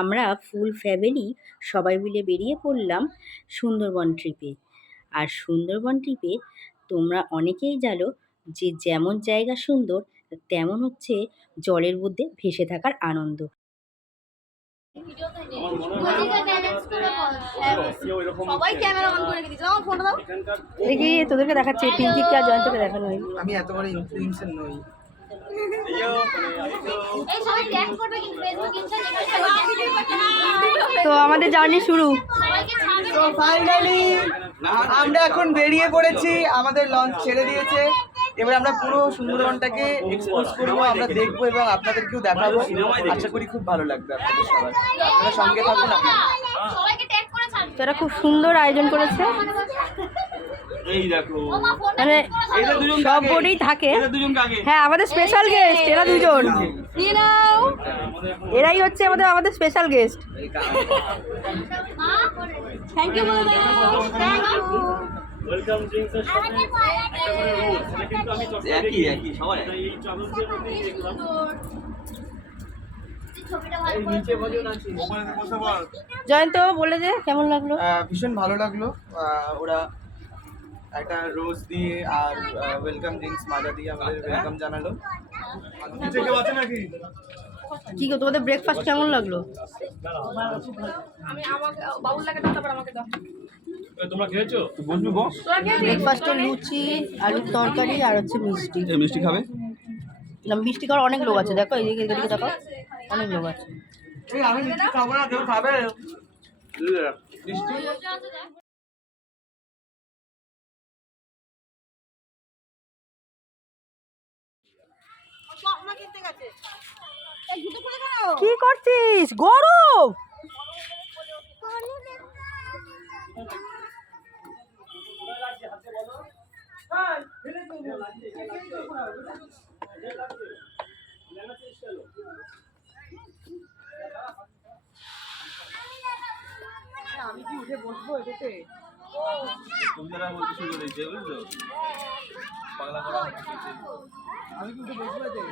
আমরা full family সবাই মিলে বেরিয়ে পড়লাম সুন্দরবন ট্রিপে। আর সুন্দরবন ট্রিপে তোমরা অনেকেই জানো যে যেমন জায়গা সুন্দর তেমন হচ্ছে জলের মধ্যে ভেসে থাকার আনন্দ। দেখি তোদেরকে দেখাচ্ছে, পিঙ্কিকে আর জয়ন্তকে দেখানো হয়। আমি এত বড় ইনফ্লুয়েন্সার নই। তো আমাদের জার্নি শুরু। তো ফাইনালি আমরা এখন বেরিয়ে পড়েছি, আমাদের লঞ্চ ছেড়ে দিয়েছে। এবার আমরা পুরো সুন্দরবনটাকে এক্সপ্লোর করবো, আমরা দেখবো এবং আপনাদেরকেও দেখাবো। আশা করি খুব ভালো লাগবে আপনাদের সবাই, আপনারা সঙ্গে থাকুন। তারা খুব সুন্দর আয়োজন করেছে, মানে সব বোর্ডেই থাকে। হ্যাঁ, আমাদের স্পেশাল গেস্ট এরা দুজন, এরাই হচ্ছে আমাদের special guest. Thank you. Welcome drinks এর সাথে একটা করে রোজ, এটা কিন্তু আমি চকলেট একই সবাই জয়ন্ত বলে দে কেমন লাগলো। ভীষণ ভালো লাগলো। ওরা একটা রোজ দিয়ে আর ওয়েলকাম ড্রিঙ্কস মাজা দিয়ে আমাদের ওয়েলকাম জানালো। কি গো, তোমাদের ব্রেকফাস্ট কেমন লাগলো? আমি আমাকে বাবুলাকে দাও, তারপর আমাকে দাও। তোমরা খেয়েছো? বলবি বস। ব্রেকফাস্টে লুচি, আলুর তরকারি আর হচ্ছে মিষ্টি। মিষ্টি খাবে না, মিষ্টি খাওয়ার অনেক লোক আছে, দেখো এদিকে দেখো, অনেক লোক আছে। আমি মিষ্টি খাবো না, কেউ খাবে মিষ্টি? কি করছিস? গরম। আমি কি উঠে বসবো এটাতে? আমি কি উঠে বসবো এতে?